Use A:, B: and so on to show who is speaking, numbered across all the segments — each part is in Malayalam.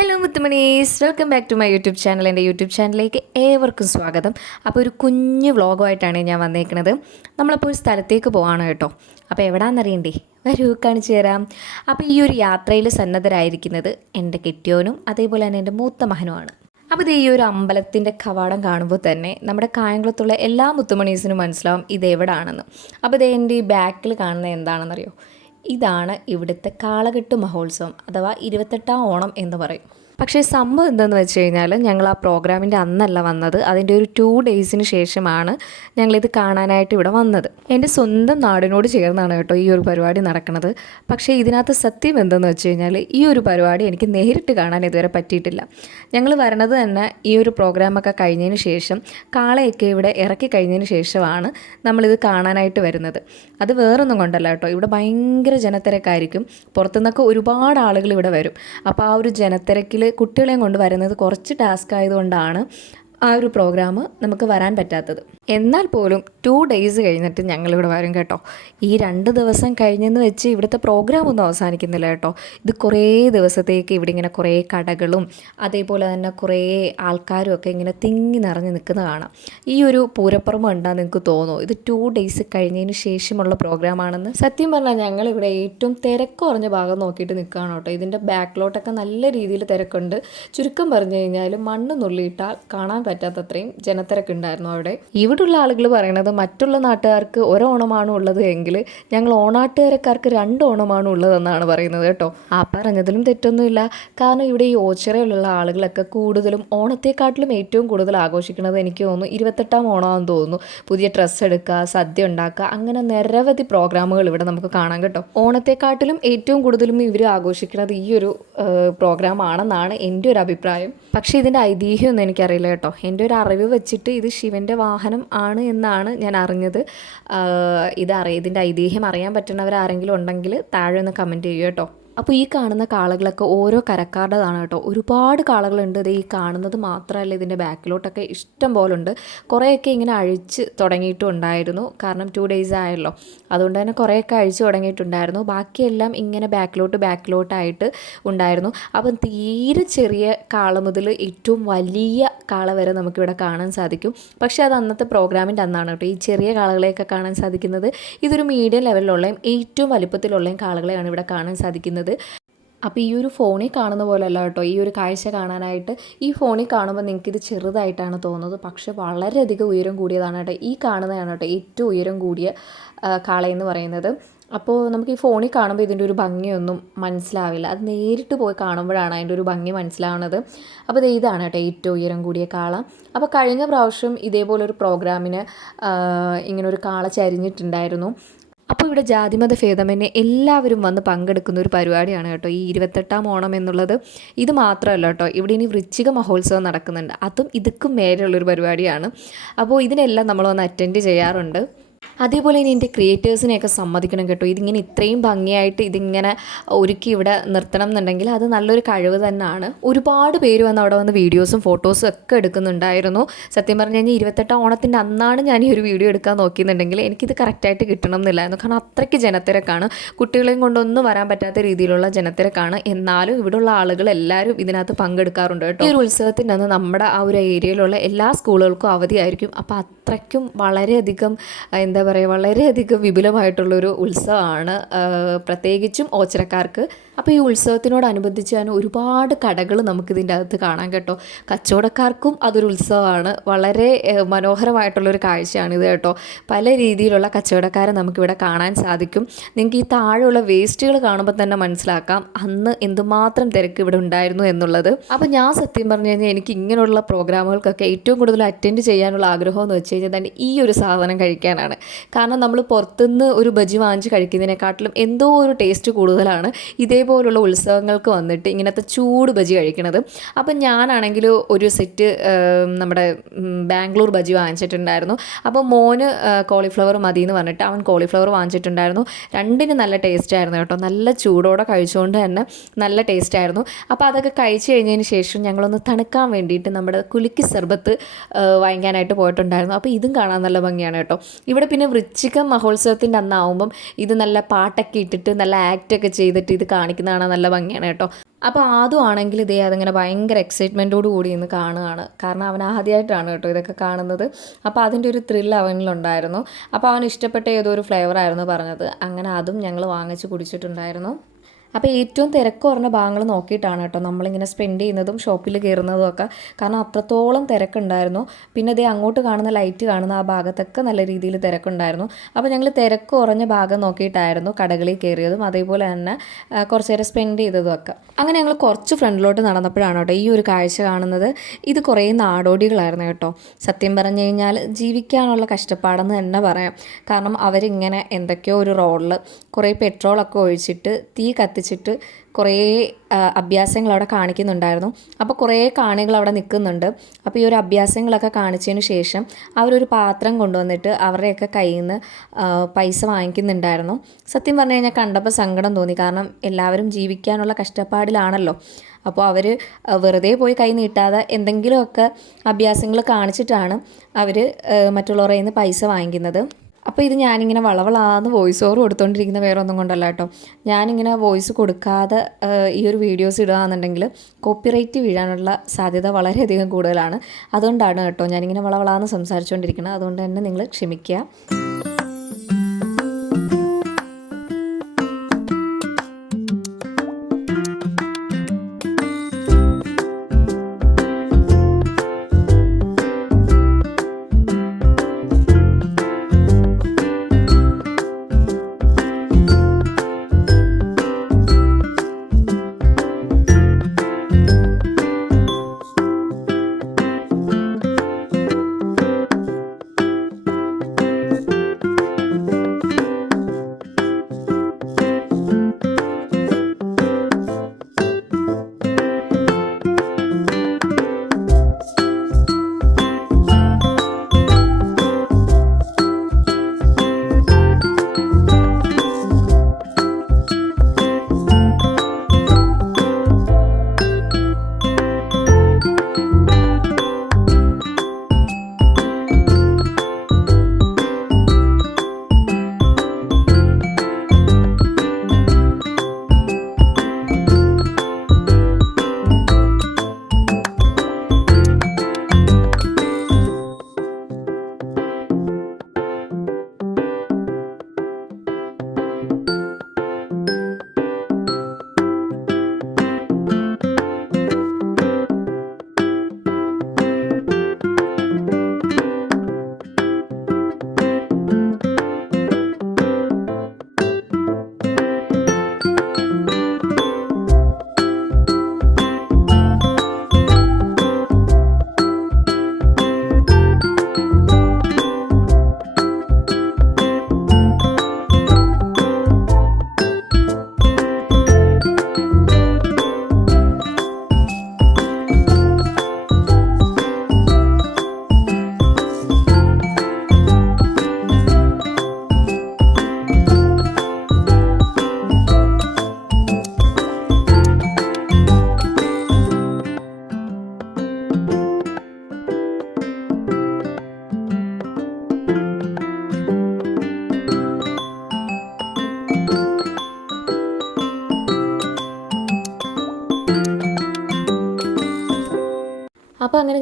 A: Hello മുത്തുമണീസ്. Welcome back to my YouTube channel എന്റെ യൂട്യൂബ് ചാനലിലേക്ക് ഏവർക്കും സ്വാഗതം. അപ്പോൾ ഒരു കുഞ്ഞു വ്ളോഗുമായിട്ടാണ് ഞാൻ വന്നേക്കുന്നത് നമ്മളപ്പോൾ ഒരു സ്ഥലത്തേക്ക് പോവാണ് കേട്ടോ. അപ്പോൾ എവിടാണെന്നറിയണ്ടേ വരൂ കാണിച്ചു തരാം. അപ്പോൾ ഈ ഒരു യാത്രയിൽ സന്നദ്ധരായിരിക്കുന്നത് എന്റെ കെട്ടിയോനും അതേപോലെ തന്നെ എന്റെ മൂത്ത മഹനുമാണ് അപ്പോൾ ഇത് ഈ ഒരു അമ്പലത്തിന്റെ കവാടം കാണുമ്പോൾ തന്നെ നമ്മുടെ കായംകുളത്തുള്ള എല്ലാ മുത്തുമണീസിനും മനസ്സിലാവും ഇത് എവിടാണെന്ന് അപ്പോൾ ഇത് എന്റെ ഈ ബാക്കിൽ കാണുന്നത് എന്താണെന്നറിയോ? ഇതാണ് ഇവിടുത്തെ കാളകെട്ട് മഹോത്സവം അഥവാ ഇരുപത്തെട്ടാം ഓണം എന്ന് പറയും. പക്ഷേ സംഭവം എന്തെന്ന് വെച്ച് കഴിഞ്ഞാൽ ഞങ്ങൾ ആ പ്രോഗ്രാമിന്റെ അന്നല്ല വന്നത്. അതിന്റെ ഒരു ടു ഡേയ്സിന് ശേഷമാണ് ഞങ്ങളിത് കാണാനായിട്ട് ഇവിടെ വന്നത്. എന്റെ സ്വന്തം നാടിനോട് ചേർന്നാണ് കേട്ടോ ഈ ഒരു പരിപാടി നടക്കുന്നത് പക്ഷേ ഇതിനകത്ത് സത്യം എന്തെന്ന് വെച്ച് കഴിഞ്ഞാൽ ഈ ഒരു പരിപാടി എനിക്ക് നേരിട്ട് കാണാൻ ഇതുവരെ പറ്റിയിട്ടില്ല. ഞങ്ങൾ വരണത് തന്നെ ഈ ഒരു പ്രോഗ്രാമൊക്കെ കഴിഞ്ഞതിന് ശേഷം കാളയൊക്കെ ഇവിടെ ഇറക്കി കഴിഞ്ഞതിന് ശേഷമാണ് നമ്മളിത് കാണാനായിട്ട് വരുന്നത്. അത് വേറൊന്നും കൊണ്ടല്ല കേട്ടോ. ഇവിടെ ഭയങ്കര ജനത്തിരക്കായിരിക്കും. പുറത്തുനിന്നൊക്കെ ഒരുപാട് ആളുകൾ ഇവിടെ വരും. അപ്പോൾ ആ ഒരു ജനത്തിരക്കിൽ കുട്ടികളെയും കൊണ്ട് വരുന്നത് കുറച്ച് ടാസ്ക് ആയതുകൊണ്ടാണ് ആ ഒരു പ്രോഗ്രാം നമുക്ക് വരാൻ പറ്റാത്തത്. എന്നാൽ പോലും ടു ഡേയ്സ് കഴിഞ്ഞിട്ട് ഞങ്ങളിവിടെ വരും കേട്ടോ. ഈ രണ്ട് ദിവസം കഴിഞ്ഞെന്ന് വെച്ച് ഇവിടുത്തെ പ്രോഗ്രാം ഒന്നും അവസാനിക്കുന്നില്ല കേട്ടോ. ഇത് കുറേ ദിവസത്തേക്ക് ഇവിടെ ഇങ്ങനെ കുറേ കടകളും അതേപോലെ തന്നെ കുറേ ആൾക്കാരും ഒക്കെ ഇങ്ങനെ തിങ്ങി നിറഞ്ഞ് നിൽക്കുന്ന കാണാം. ഈ ഒരു പൂരപ്പുറം കണ്ടാൽ നിങ്ങൾക്ക് തോന്നുമോ ഇത് ടു ഡേയ്സ് കഴിഞ്ഞതിന് ശേഷമുള്ള പ്രോഗ്രാമാണെന്ന് സത്യം പറഞ്ഞാൽ ഞങ്ങളിവിടെ ഏറ്റവും തിരക്ക് കുറഞ്ഞ ഭാഗം നോക്കിയിട്ട് നിൽക്കുകയാണ് കേട്ടോ. ഇതിന്റെ ബാക്കിലോട്ടൊക്കെ നല്ല രീതിയിൽ തിരക്കുണ്ട്. ചുരുക്കം പറഞ്ഞു കഴിഞ്ഞാൽ മണ്ണ് നുള്ളിയിട്ടാൽ കാണാൻ പറ്റാത്തത്രയും ജനത്തിരക്കുണ്ടായിരുന്നു അവിടെ. അവിടെ ഇവിടുള്ള ആളുകൾ പറയണത് മറ്റുള്ള നാട്ടുകാർക്ക് ഒരോണമാണ് ഉള്ളത് എങ്കിൽ ഞങ്ങൾ ഓണാട്ടുകാരക്കാർക്ക് രണ്ട് ഓണമാണ് ഉള്ളതെന്നാണ് പറയുന്നത് കേട്ടോ. ആ പറഞ്ഞതിലും തെറ്റൊന്നുമില്ല. കാരണം ഇവിടെ ഈ ഓച്ചിറയിലുള്ള ആളുകളൊക്കെ കൂടുതലും ഓണത്തെക്കാട്ടിലും ഏറ്റവും കൂടുതൽ ആഘോഷിക്കുന്നത് എനിക്ക് തോന്നുന്നു ഇരുപത്തെട്ടാം ഓണമാണെന്ന് തോന്നുന്നു. പുതിയ ഡ്രസ്സ് എടുക്കുക സദ്യ ഉണ്ടാക്കുക അങ്ങനെ നിരവധി പ്രോഗ്രാമുകൾ ഇവിടെ നമുക്ക് കാണാം കേട്ടോ. ഓണത്തെക്കാട്ടിലും ഏറ്റവും കൂടുതലും ഇവർ ആഘോഷിക്കുന്നത് ഈ ഒരു പ്രോഗ്രാമാണെന്നാണ് എന്റെ ഒരു അഭിപ്രായം. പക്ഷേ ഇതിന്റെ ഐതിഹ്യമൊന്നും എനിക്കറിയില്ല കേട്ടോ. എന്റെ ഒരു അറിവ് വെച്ചിട്ട് ഇത് ശിവന്റെ വാഹനം ആണ് എന്നാണ് ഞാൻ അറിഞ്ഞത്. ഇത് അറിയ ഇതിന്റെ ഐതിഹ്യം അറിയാൻ പറ്റുന്നവർ ആരെങ്കിലും ഉണ്ടെങ്കിൽ താഴെ ഒന്ന് കമന്റ് ചെയ്യുക കേട്ടോ. അപ്പോൾ ഈ കാണുന്ന കാളകളൊക്കെ ഓരോ കരക്കാരുടേതാണ് കേട്ടോ. ഒരുപാട് കാളകളുണ്ട്. ഇത് ഈ കാണുന്നത് മാത്രമല്ല ഇതിന്റെ ബാക്കിലോട്ടൊക്കെ ഇഷ്ടം പോലെ ഉണ്ട് കുറേയൊക്കെ ഇങ്ങനെ അഴിച്ച് തുടങ്ങിയിട്ടും ഉണ്ടായിരുന്നു കാരണം ടു ഡേയ്സ് ആയല്ലോ. അതുകൊണ്ട് തന്നെ കുറേയൊക്കെ അഴിച്ച് തുടങ്ങിയിട്ടുണ്ടായിരുന്നു. ബാക്കിയെല്ലാം ഇങ്ങനെ ബാക്കിലോട്ട് ബാക്കിലോട്ടായിട്ട് ഉണ്ടായിരുന്നു. അപ്പം തീരെ ചെറിയ കാള മുതൽ ഏറ്റവും വലിയ കാള വരെ നമുക്കിവിടെ കാണാൻ സാധിക്കും. പക്ഷേ അത് അന്നത്തെ പ്രോഗ്രാമിന്റെ അന്നാണ് കേട്ടോ. ഈ ചെറിയ കാളകളെയൊക്കെ കാണാൻ സാധിക്കുന്നത്. ഇതൊരു മീഡിയം ലെവലിലുള്ളയും ഏറ്റവും വലിപ്പത്തിലുള്ളയും കാളകളെയാണ് ഇവിടെ കാണാൻ സാധിക്കുന്നത്. അപ്പോൾ ഈ ഒരു ഫോണിൽ കാണുന്ന പോലെയല്ല കേട്ടോ ഈ ഒരു കാഴ്ച കാണാനായിട്ട് ഈ ഫോണിൽ കാണുമ്പോൾ നിങ്ങൾക്ക് ഇത് ചെറുതായിട്ടാണ് തോന്നുന്നത്. പക്ഷേ വളരെയധികം ഉയരം കൂടിയതാണ് കേട്ടോ ഈ കാണുന്നതാണ് കേട്ടോ ഏറ്റവും ഉയരം കൂടിയ കാളയെന്ന് പറയുന്നത്. അപ്പോൾ നമുക്ക് ഈ ഫോണിൽ കാണുമ്പോൾ ഇതിന്റെ ഒരു ഭംഗിയൊന്നും മനസ്സിലാവില്ല. അത് നേരിട്ട് പോയി കാണുമ്പോഴാണ് അതിന്റെ ഒരു ഭംഗി മനസ്സിലാവുന്നത്. അപ്പോൾ ഇത് ഇതാണ് കേട്ടോ ഏറ്റവും ഉയരം കൂടിയ കാള. അപ്പോൾ കഴിഞ്ഞ പ്രാവശ്യം ഇതേപോലെ ഒരു പ്രോഗ്രാമിന് ഇങ്ങനെ ഒരു കാള ചരിഞ്ഞിട്ടുണ്ടായിരുന്നു. അപ്പോൾ ഇവിടെ ജാതിമത ഭേദമന്യേ എല്ലാവരും വന്ന് പങ്കെടുക്കുന്ന ഒരു പരിപാടിയാണ് കേട്ടോ. ഈ ഇരുപത്തെട്ടാം ഓണം എന്നുള്ളത്. ഇത് മാത്രമല്ല കേട്ടോ ഇവിടെ ഇനി വൃശ്ചിക മഹോത്സവം നടക്കുന്നുണ്ട്. അതും ഇതുക്കും മേലെയുള്ളൊരു പരിപാടിയാണ്. അപ്പോൾ ഇതിനെല്ലാം നമ്മൾ വന്ന് അറ്റൻഡ് ചെയ്യാറുണ്ട്. അതേപോലെ ഇനി എന്റെ ക്രിയേറ്റേഴ്സിനെയൊക്കെ സമ്മതിക്കണം കേട്ടോ. ഇതിങ്ങനെ ഇത്രയും ഭംഗിയായിട്ട് ഇതിങ്ങനെ ഒരുക്കി ഇവിടെ നിർത്തണം എന്നുണ്ടെങ്കിൽ അത് നല്ലൊരു കഴിവ് തന്നെയാണ്. ഒരുപാട് പേര് വന്ന് അവിടെ വന്ന് വീഡിയോസും ഫോട്ടോസും ഒക്കെ എടുക്കുന്നുണ്ടായിരുന്നു. സത്യം പറഞ്ഞു കഴിഞ്ഞാൽ ഇരുപത്തെട്ട് ഓണത്തിന്റെ അന്നാണ് ഞാൻ ഈ ഒരു വീഡിയോ എടുക്കാൻ നോക്കിയെന്നുണ്ടെങ്കിൽ എനിക്കിത് കറക്റ്റായിട്ട് കിട്ടണം എന്നില്ലായിരുന്നു. കാരണം അത്രയ്ക്ക് ജനത്തിരക്കാണ്. കുട്ടികളെയും കൊണ്ടൊന്നും വരാൻ പറ്റാത്ത രീതിയിലുള്ള ജനത്തിരക്കാണ്. എന്നാലും ഇവിടെയുള്ള ആളുകൾ എല്ലാവരും ഇതിനകത്ത് പങ്കെടുക്കാറുണ്ട് കേട്ടോ. ഈ ഒരു ഉത്സവത്തിന്റെ അന്ന് നമ്മുടെ ആ ഒരു ഏരിയയിലുള്ള എല്ലാ സ്കൂളുകൾക്കും അവധിയായിരിക്കും. അപ്പോൾ അത്രയ്ക്കും വളരെയധികം എന്താ പറയുക വളരെയധികം വിപുലമായിട്ടുള്ളൊരു ഉത്സവമാണ്. പ്രത്യേകിച്ചും ഓച്ചിറക്കാർക്ക് അപ്പോൾ ഈ ഉത്സവത്തിനോടനുബന്ധിച്ച് തന്നെ ഒരുപാട് കടകൾ നമുക്കിതിന്റെ അകത്ത് കാണാൻ കേട്ടോ. കച്ചവടക്കാർക്കും അതൊരു ഉത്സവമാണ്. വളരെ മനോഹരമായിട്ടുള്ളൊരു കാഴ്ചയാണ് ഇത് കേട്ടോ. പല രീതിയിലുള്ള കച്ചവടക്കാരെ നമുക്കിവിടെ കാണാൻ സാധിക്കും. നിങ്ങൾക്ക് ഈ താഴെയുള്ള വേസ്റ്റുകൾ കാണുമ്പോൾ തന്നെ മനസ്സിലാക്കാം. അന്ന് എന്തുമാത്രം തിരക്ക് ഇവിടെ ഉണ്ടായിരുന്നു എന്നുള്ളത്. അപ്പോൾ ഞാൻ സത്യം പറഞ്ഞു കഴിഞ്ഞാൽ എനിക്ക് ഇങ്ങനെയുള്ള പ്രോഗ്രാമുകൾക്കൊക്കെ ഏറ്റവും കൂടുതൽ അറ്റൻഡ് ചെയ്യാനുള്ള ആഗ്രഹം എന്ന് വെച്ച് കഴിഞ്ഞാൽ തന്നെ ഈ ഒരു സാധനം കഴിക്കാനാണ്. കാരണം നമ്മൾ പുറത്തുനിന്ന് ഒരു ബജി വാങ്ങിച്ച് കഴിക്കുന്നതിനെക്കാട്ടിലും എന്തോ ഒരു ടേസ്റ്റ് കൂടുതലാണ്. ഇതേപോലുള്ള ഉത്സവങ്ങൾക്ക് വന്നിട്ട് ഇങ്ങനത്തെ ചൂട് ബജി കഴിക്കണത്. അപ്പം ഞാനാണെങ്കിൽ ഒരു സെറ്റ് നമ്മുടെ ബാംഗ്ലൂർ ബജി വാങ്ങിച്ചിട്ടുണ്ടായിരുന്നു. അപ്പോൾ മോന് കോളിഫ്ലവർ മതി എന്ന് പറഞ്ഞിട്ട് അവൻ കോളിഫ്ലവർ വാങ്ങിച്ചിട്ടുണ്ടായിരുന്നു. രണ്ടിനും നല്ല ടേസ്റ്റ് ആയിരുന്നു കേട്ടോ. നല്ല ചൂടോടെ കഴിച്ചുകൊണ്ട് തന്നെ നല്ല ടേസ്റ്റ് ആയിരുന്നു. അപ്പോൾ അതൊക്കെ കഴിച്ചു കഴിഞ്ഞതിന് ശേഷം ഞങ്ങളൊന്ന് തണുക്കാൻ വേണ്ടിയിട്ട് നമ്മുടെ കുലുക്കി സർബത്ത് വാങ്ങിക്കാനായിട്ട് പോയിട്ടുണ്ടായിരുന്നു. അപ്പോൾ ഇതും കാണാൻ നല്ല ഭംഗിയാണ് കേട്ടോ. ഇവിടെ പിന്നെ വൃശ്ചിക മഹോത്സവത്തിന്റെ അന്നാവുമ്പം ഇത് നല്ല പാട്ടൊക്കെ ഇട്ടിട്ട് നല്ല ആക്റ്റൊക്കെ ചെയ്തിട്ട് ഇത് കാണിക്കുന്ന കാണിക്കുന്ന കാണാൻ നല്ല ഭംഗിയാണ് കേട്ടോ. അപ്പോൾ ആദ്യം ആണെങ്കിൽ ഇതേ അതിങ്ങനെ ഭയങ്കര എക്സൈറ്റ്മെന്റോട് കൂടി ഇന്ന് കാണുകയാണ് കാരണം അവൻ ആദ്യമായിട്ടാണ് കേട്ടോ ഇതൊക്കെ കാണുന്നത്. അപ്പോൾ അതിന്റെ ഒരു ത്രില്ല് അവനിലുണ്ടായിരുന്നു. അപ്പോൾ അവൻ ഇഷ്ടപ്പെട്ട ഏതോ ഒരു ഫ്ലേവറായിരുന്നു പറഞ്ഞത്. അങ്ങനെ അതും ഞങ്ങൾ വാങ്ങിച്ച് കുടിച്ചിട്ടുണ്ടായിരുന്നു. അപ്പോൾ ഏറ്റവും തിരക്ക് കുറഞ്ഞ ഭാഗങ്ങൾ നോക്കിയിട്ടാണ് കേട്ടോ നമ്മളിങ്ങനെ സ്പെൻഡ് ചെയ്യുന്നതും ഷോപ്പിൽ കയറുന്നതും ഒക്കെ. കാരണം അത്രത്തോളം തിരക്കുണ്ടായിരുന്നു. പിന്നെ ഇതേ അങ്ങോട്ട് കാണുന്ന ലൈറ്റ് കാണുന്ന ആ ഭാഗത്തൊക്കെ നല്ല രീതിയിൽ തിരക്കുണ്ടായിരുന്നു. അപ്പോൾ ഞങ്ങൾ തിരക്ക് കുറഞ്ഞ ഭാഗം നോക്കിയിട്ടായിരുന്നു കടകളിൽ കയറിയതും അതേപോലെ തന്നെ കുറച്ച് നേരം സ്പെൻഡ് ചെയ്തതും ഒക്കെ. അങ്ങനെ ഞങ്ങൾ കുറച്ച് ഫ്രണ്ടിലോട്ട് നടന്നപ്പോഴാണ് കേട്ടോ ഈ ഒരു കാഴ്ച കാണുന്നത്. ഇത് കുറേ നാടോടികളായിരുന്നു കേട്ടോ. സത്യം പറഞ്ഞു കഴിഞ്ഞാൽ ജീവിക്കാനുള്ള കഷ്ടപ്പാടെന്ന് തന്നെ പറയാം. കാരണം അവരിങ്ങനെ എന്തൊക്കെയോ ഒരു റോഡിൽ കുറേ പെട്രോളൊക്കെ ഒഴിച്ചിട്ട് തീ കത്തിച്ചിട്ട് കുറേ അഭ്യാസങ്ങൾ അവിടെ കാണിക്കുന്നുണ്ടായിരുന്നു. അപ്പോൾ കുറേ കാണികൾ അവിടെ നിൽക്കുന്നുണ്ട്. അപ്പോൾ ഈ ഒരു അഭ്യാസങ്ങളൊക്കെ കാണിച്ചതിന് ശേഷം അവരൊരു പാത്രം കൊണ്ടുവന്നിട്ട് അവരുടെയൊക്കെ കയ്യിൽ നിന്ന് പൈസ വാങ്ങിക്കുന്നുണ്ടായിരുന്നു. സത്യം പറഞ്ഞു കഴിഞ്ഞാൽ കണ്ടപ്പോൾ സങ്കടം തോന്നി. കാരണം എല്ലാവരും ജീവിക്കാനുള്ള കഷ്ടപ്പാടിലാണല്ലോ. അപ്പോൾ അവർ വെറുതെ പോയി കൈ നീട്ടാതെ എന്തെങ്കിലുമൊക്കെ അഭ്യാസങ്ങൾ കാണിച്ചിട്ടാണ് അവർ മറ്റുള്ളവരുടെ കയ്യിൽ നിന്ന് പൈസ വാങ്ങിക്കുന്നത്. അപ്പോൾ ഇത് ഞാനിങ്ങനെ വളവളാന്ന് വോയിസ് ഓവർ കൊടുത്തോണ്ടിരിക്കുന്ന വേറെ ഒന്നും കൊണ്ടല്ല കേട്ടോ. ഞാനിങ്ങനെ വോയിസ് കൊടുക്കാതെ ഈ ഒരു വീഡിയോസ് ഇടുകയാണെന്നുണ്ടെങ്കിൽ കോപ്പിറൈറ്റ് വീഴാനുള്ള സാധ്യത വളരെയധികം കൂടുതലാണ്. അതുകൊണ്ടാണ് കേട്ടോ ഞാനിങ്ങനെ വളവളാന്ന് സംസാരിച്ചുകൊണ്ടിരിക്കുന്നത് അതുകൊണ്ട് തന്നെ നിങ്ങൾ ക്ഷമിക്കുക.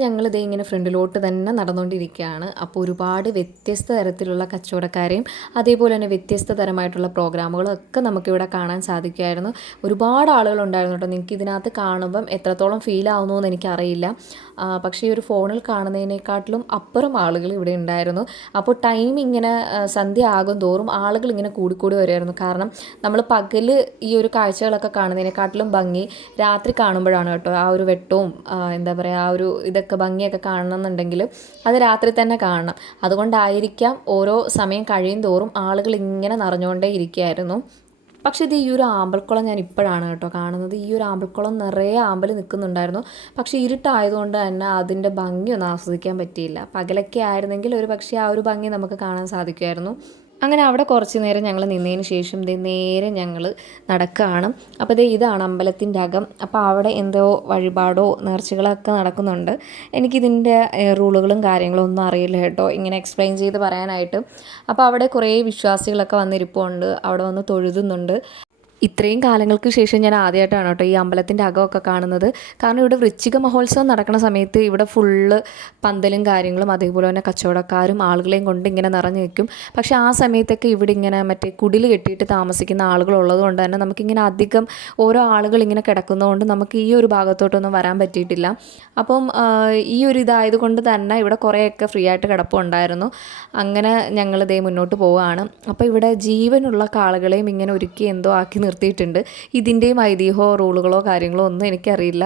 A: ഞങ്ങൾ ഇതേ ഇങ്ങനെ ഫ്രണ്ടിലോട്ട് തന്നെ നടന്നുകൊണ്ടിരിക്കുകയാണ് അപ്പോൾ ഒരുപാട് വ്യത്യസ്ത തരത്തിലുള്ള കച്ചവടക്കാരെയും അതേപോലെ തന്നെ വ്യത്യസ്ത തരമായിട്ടുള്ള പ്രോഗ്രാമുകളും ഒക്കെ നമുക്കിവിടെ കാണാൻ സാധിക്കുമായിരുന്നു. ഒരുപാട് ആളുകൾ ഉണ്ടായിരുന്നു കേട്ടോ. നിങ്ങൾക്ക് ഇതിനകത്ത് കാണുമ്പം എത്രത്തോളം ഫീൽ ആവുന്നു എന്ന് എനിക്കറിയില്ല. പക്ഷേ ഈ ഒരു ഫോണിൽ കാണുന്നതിനെക്കാട്ടിലും അപ്പുറം ആളുകൾ ഇവിടെ ഉണ്ടായിരുന്നു. അപ്പോൾ ടൈം ഇങ്ങനെ സന്ധ്യ ആകും തോറും ആളുകൾ ഇങ്ങനെ കൂടിക്കൂടി വരുമായിരുന്നു കാരണം നമ്മൾ പകൽ ഈ ഒരു കാഴ്ചകളൊക്കെ കാണുന്നതിനെക്കാട്ടിലും ഭംഗി രാത്രി കാണുമ്പോഴാണ് കേട്ടോ. ആ ഒരു വെട്ടവും എന്താ പറയുക ആ ഒരു ഇതൊക്കെ ഭംഗിയൊക്കെ കാണണമെന്നുണ്ടെങ്കിൽ അത് രാത്രി തന്നെ കാണണം. അതുകൊണ്ടായിരിക്കാം ഓരോ സമയം കഴിയും തോറും ആളുകൾ ഇങ്ങനെ നിറഞ്ഞുകൊണ്ടേ ഇരിക്കുകയായിരുന്നു. പക്ഷേ ഇത് ഈ ഒരു ആമ്പൽക്കുളം ഞാൻ ഇപ്പോഴാണ് കേട്ടോ കാണുന്നത്. ഈ ഒരു ആമ്പൽക്കുളം നിറയെ ആമ്പൽ നിൽക്കുന്നുണ്ടായിരുന്നു. പക്ഷേ ഇരുട്ടായതുകൊണ്ട് തന്നെ അതിന്റെ ഭംഗിയൊന്നും ആസ്വദിക്കാൻ പറ്റിയില്ല. പകലൊക്കെ ആയിരുന്നെങ്കിൽ ഒരു പക്ഷേ ആ ഒരു ഭംഗി നമുക്ക് കാണാൻ സാധിക്കുമായിരുന്നു. അങ്ങനെ അവിടെ കുറച്ച് നേരം ഞങ്ങൾ നിന്നതിന് ശേഷം ദേ നേരെ ഞങ്ങൾ നടക്കുകയാണ്. അപ്പോൾ ദേ ഇതാണ് അമ്പലത്തിന്റെ അകം. അപ്പോൾ അവിടെ എന്തോ വഴിപാടോ നേർച്ചകളൊക്കെ നടക്കുന്നുണ്ട്. എനിക്കിതിന്റെ റൂളുകളും കാര്യങ്ങളും ഒന്നും അറിയില്ല കേട്ടോ. ഇങ്ങനെ എക്സ്പ്ലെയിൻ ചെയ്ത് പറയാനായിട്ട്. അപ്പോൾ അവിടെ കുറേ വിശ്വാസികളൊക്കെ വന്നിരിപ്പുണ്ട്. അവിടെ വന്ന് തൊഴുതുന്നുണ്ട്. ഇത്രയും കാലങ്ങൾക്ക് ശേഷം ഞാൻ ആദ്യമായിട്ടാണ് കേട്ടോ ഈ അമ്പലത്തിന്റെ അകമൊക്കെ കാണുന്നത്. കാരണം ഇവിടെ വൃശ്ചിക മഹോത്സവം നടക്കുന്ന സമയത്ത് ഇവിടെ ഫുള്ള് പന്തലും കാര്യങ്ങളും അതേപോലെ തന്നെ കച്ചവടക്കാരും ആളുകളെയും കൊണ്ട് ഇങ്ങനെ നിറഞ്ഞു നിൽക്കും. പക്ഷേ ആ സമയത്തൊക്കെ ഇവിടെ ഇങ്ങനെ മറ്റേ കുടിൽ കെട്ടിയിട്ട് താമസിക്കുന്ന ആളുകളുള്ളത് കൊണ്ട് തന്നെ നമുക്കിങ്ങനെ അധികം ഓരോ ആളുകൾ ഇങ്ങനെ കിടക്കുന്നതുകൊണ്ട് നമുക്ക് ഈ ഒരു ഭാഗത്തോട്ടൊന്നും വരാൻ പറ്റിയിട്ടില്ല. അപ്പം ഈ ഒരു ഇതായതുകൊണ്ട് തന്നെ ഇവിടെ കുറേയൊക്കെ ഫ്രീ ആയിട്ട് കിടപ്പുണ്ടായിരുന്നു അങ്ങനെ ഞങ്ങൾ ഇതേ മുന്നോട്ട് പോവുകയാണ്. അപ്പോൾ ഇവിടെ ജീവനുള്ള കാളുകളെയും ഇങ്ങനെ ഒരുക്കി എന്തോ ആക്കി നിർത്തിയിട്ടുണ്ട്. ഇതിന്റെയും ഐതിഹ്യമോ റൂളുകളോ കാര്യങ്ങളോ ഒന്നും എനിക്കറിയില്ല.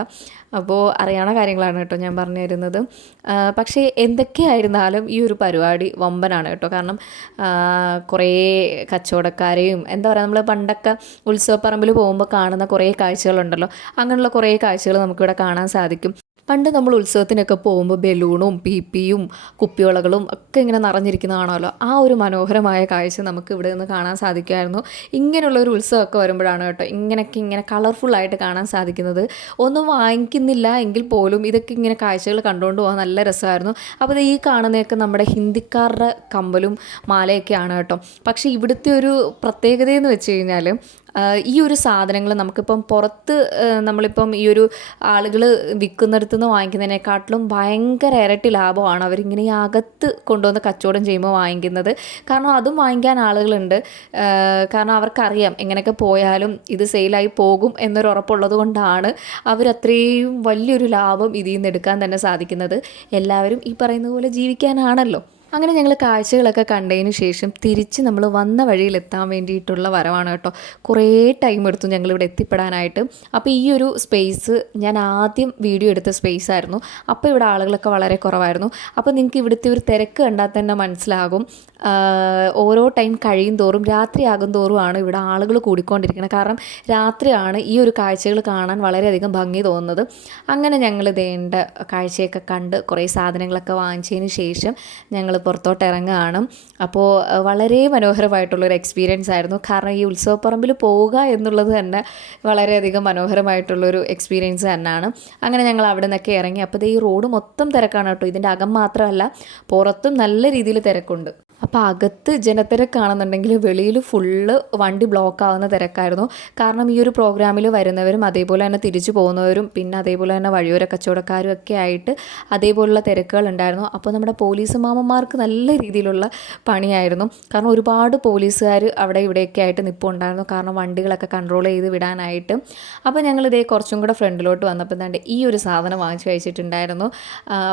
A: അപ്പോൾ അറിയണ കാര്യങ്ങളാണ് കേട്ടോ ഞാൻ പറഞ്ഞു തരുന്നത്. പക്ഷേ എന്തൊക്കെയായിരുന്നാലും ഈ ഒരു പരിപാടി വമ്പനാണ് കേട്ടോ. കാരണം കുറേ കച്ചവടക്കാരെയും എന്താ പറയുക നമ്മൾ പണ്ടൊക്കെ ഉത്സവപ്പറമ്പിൽ പോകുമ്പോൾ കാണുന്ന കുറേ കാഴ്ചകളുണ്ടല്ലോ. അങ്ങനെയുള്ള കുറേ കാഴ്ചകൾ നമുക്കിവിടെ കാണാൻ സാധിക്കും. പണ്ട് നമ്മൾ ഉത്സവത്തിനൊക്കെ പോകുമ്പോൾ ബലൂണും പീപ്പിയും കുപ്പിവളകളും ഒക്കെ ഇങ്ങനെ നിറഞ്ഞിരിക്കുന്ന കാണുമല്ലോ. ആ ഒരു മനോഹരമായ കാഴ്ച നമുക്ക് ഇവിടെ നിന്ന് കാണാൻ സാധിക്കുമായിരുന്നു. ഇങ്ങനെയുള്ള ഒരു ഉത്സവമൊക്കെ വരുമ്പോഴാണ് കേട്ടോ ഇങ്ങനെയൊക്കെ ഇങ്ങനെ കളർഫുള്ളായിട്ട് കാണാൻ സാധിക്കുന്നത്. ഒന്നും വാങ്ങിക്കുന്നില്ല എങ്കിൽ പോലും ഇതൊക്കെ ഇങ്ങനെ കാഴ്ചകൾ കണ്ടുകൊണ്ട് പോകാൻ നല്ല രസമായിരുന്നു. അപ്പോൾ ഈ കാണുന്നതൊക്കെ നമ്മുടെ ഹിന്ദിക്കാരുടെ കമ്പലും മാലയൊക്കെയാണ് കേട്ടോ. പക്ഷേ ഇവിടുത്തെ ഒരു പ്രത്യേകതയെന്ന് വെച്ച് കഴിഞ്ഞാൽ ഈ ഒരു സാധനങ്ങൾ നമുക്കിപ്പം പുറത്ത് നമ്മളിപ്പം ഈ ഒരു ആളുകൾ വിൽക്കുന്നിടത്തു നിന്ന് വാങ്ങിക്കുന്നതിനെക്കാട്ടിലും ഭയങ്കര ഇരട്ടി ലാഭമാണ് അവരിങ്ങനെ ഈ അകത്ത് കൊണ്ടുവന്ന് കച്ചവടം ചെയ്യുമ്പോൾ വാങ്ങിക്കുന്നത്. കാരണം അതും വാങ്ങിക്കാൻ ആളുകളുണ്ട്. കാരണം അവർക്കറിയാം എങ്ങനെയൊക്കെ പോയാലും ഇത് സെയിലായി പോകും എന്നൊരു ഉറപ്പുള്ളത് കൊണ്ടാണ് അവരത്രയും വലിയൊരു ലാഭം ഇതിൽ നിന്ന് എടുക്കാൻ തന്നെ സാധിക്കുന്നത്. എല്ലാവരും ഈ പറയുന്ന പോലെ ജീവിക്കാനാണല്ലോ. അങ്ങനെ ഞങ്ങൾ കാഴ്ചകളൊക്കെ കണ്ടതിന് ശേഷം തിരിച്ച് നമ്മൾ വന്ന വഴിയിലെത്താൻ വേണ്ടിയിട്ടുള്ള വരവാണ് കേട്ടോ. കുറേ ടൈം എടുത്തു ഞങ്ങളിവിടെ എത്തിപ്പെടാനായിട്ട്. അപ്പോൾ ഈ ഒരു സ്പേസ് ഞാൻ ആദ്യം വീഡിയോ എടുത്ത സ്പേസ് ആയിരുന്നു. അപ്പോൾ ഇവിടെ ആളുകളൊക്കെ വളരെ കുറവായിരുന്നു. അപ്പോൾ നിങ്ങൾക്ക് ഇവിടുത്തെ ഒരു തിരക്ക് കണ്ടാൽ തന്നെ മനസ്സിലാകും. ഓരോ ടൈം കഴിയും തോറും രാത്രിയാകും തോറുമാണ് ഇവിടെ ആളുകൾ കൂടിക്കൊണ്ടിരിക്കുന്നത് കാരണം രാത്രിയാണ് ഈ ഒരു കാഴ്ചകൾ കാണാൻ വളരെയധികം ഭംഗി തോന്നുന്നത്. അങ്ങനെ ഞങ്ങൾ ദേണ്ട കാഴ്ചയൊക്കെ കണ്ട് കുറേ സാധനങ്ങളൊക്കെ വാങ്ങിച്ചതിന് ശേഷം ഞങ്ങൾ പുറത്തോട്ട് ഇറങ്ങുകയാണ് അപ്പോൾ വളരെ മനോഹരമായിട്ടുള്ളൊരു എക്സ്പീരിയൻസ് ആയിരുന്നു. കാരണം ഈ ഉത്സവപ്പറമ്പിൽ പോവുക എന്നുള്ളത് തന്നെ വളരെയധികം മനോഹരമായിട്ടുള്ളൊരു എക്സ്പീരിയൻസ് തന്നെയാണ് അങ്ങനെ ഞങ്ങൾ അവിടെ നിന്നൊക്കെ ഇറങ്ങി അപ്പോൾ ഈ റോഡ് മൊത്തം തിരക്കാണ് കേട്ടോ. ഇതിന്റെ അകം മാത്രമല്ല പുറത്തും നല്ല രീതിയിൽ തിരക്കുണ്ട്. അപ്പോൾ അകത്ത് ജനത്തിരക്കാണെന്നുണ്ടെങ്കിൽ വെളിയിൽ ഫുള്ള് വണ്ടി ബ്ലോക്ക് ആവുന്ന തിരക്കായിരുന്നു. കാരണം ഈ ഒരു പ്രോഗ്രാമിൽ വരുന്നവരും അതേപോലെ തന്നെ തിരിച്ചു പോകുന്നവരും പിന്നെ അതേപോലെ തന്നെ വഴിയോര കച്ചവടക്കാരും ഒക്കെ ആയിട്ട് അതേപോലുള്ള തിരക്കുകൾ ഉണ്ടായിരുന്നു. അപ്പോൾ നമ്മുടെ പോലീസ് മാമന്മാർക്ക് നല്ല രീതിയിലുള്ള പണിയായിരുന്നു. കാരണം ഒരുപാട് പോലീസുകാർ അവിടെ ഇവിടെയൊക്കെ ആയിട്ട് നിൽപ്പുണ്ടായിരുന്നു കാരണം വണ്ടികളൊക്കെ കൺട്രോൾ ചെയ്ത് വിടാനായിട്ട്. അപ്പോൾ ഞങ്ങൾ ഇതേ കുറച്ചും കൂടെ ഫ്രണ്ടിലോട്ട് വന്നപ്പോൾ എന്താണ്ട് ഈ ഒരു സാധനം വാങ്ങിച്ച് കഴിച്ചിട്ടുണ്ടായിരുന്നു.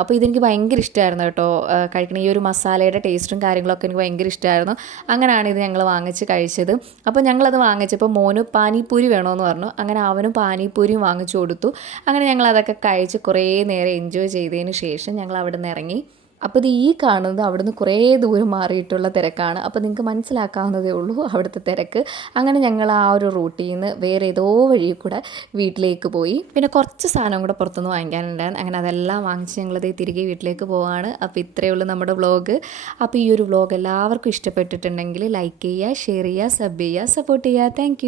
A: അപ്പോൾ ഇതെനിക്ക് ഭയങ്കര ഇഷ്ടമായിരുന്നു കേട്ടോ. കഴിക്കുന്ന ഈ ഒരു മസാലയുടെ ടേസ്റ്റും കാര്യങ്ങളൊക്കെ എനിക്ക് ഭയങ്കര ഇഷ്ടമായിരുന്നു അങ്ങനെയാണ് ഇത് ഞങ്ങൾ വാങ്ങിച്ച് കഴിച്ചത്. അപ്പോൾ ഞങ്ങളത് വാങ്ങിച്ചപ്പോൾ മോന് പാനിപ്പൂരി വേണമെന്ന് പറഞ്ഞു. അങ്ങനെ അവനും പാനിപ്പൂരിയും വാങ്ങിച്ചു കൊടുത്തു. അങ്ങനെ ഞങ്ങൾ അതൊക്കെ കഴിച്ച് കുറേ നേരം എൻജോയ് ചെയ്തതിന് ശേഷം ഞങ്ങൾ അവിടെ നിന്ന് ഇറങ്ങി. അപ്പോൾ ഇത് ഈ കാണുന്നത് അവിടുന്ന് കുറേ ദൂരം മാറിയിട്ടുള്ള തിരക്കാണ്. അപ്പോൾ നിങ്ങൾക്ക് മനസ്സിലാക്കാവുന്നതേ ഉള്ളൂ അവിടുത്തെ തിരക്ക്. അങ്ങനെ ഞങ്ങൾ ആ ഒരു റൂട്ടിൽ നിന്ന് വേറെ ഏതോ വഴി കൂടെ വീട്ടിലേക്ക് പോയി. പിന്നെ കുറച്ച് സാധനം കൂടെ പുറത്തുനിന്ന് വാങ്ങിക്കാനുണ്ടായിരുന്നു. അങ്ങനെ അതെല്ലാം വാങ്ങിച്ച് ഞങ്ങളത് തിരികെ വീട്ടിലേക്ക് പോവാണ്. അപ്പോൾ ഇത്രയേ ഉള്ളൂ നമ്മുടെ വ്ളോഗ്. അപ്പോൾ ഈ ഒരു വ്ളോഗ് എല്ലാവർക്കും ഇഷ്ടപ്പെട്ടിട്ടുണ്ടെങ്കിൽ ലൈക്ക് ചെയ്യുക ഷെയർ ചെയ്യുക സബ് ചെയ്യുക സപ്പോർട്ട് ചെയ്യുക. താങ്ക്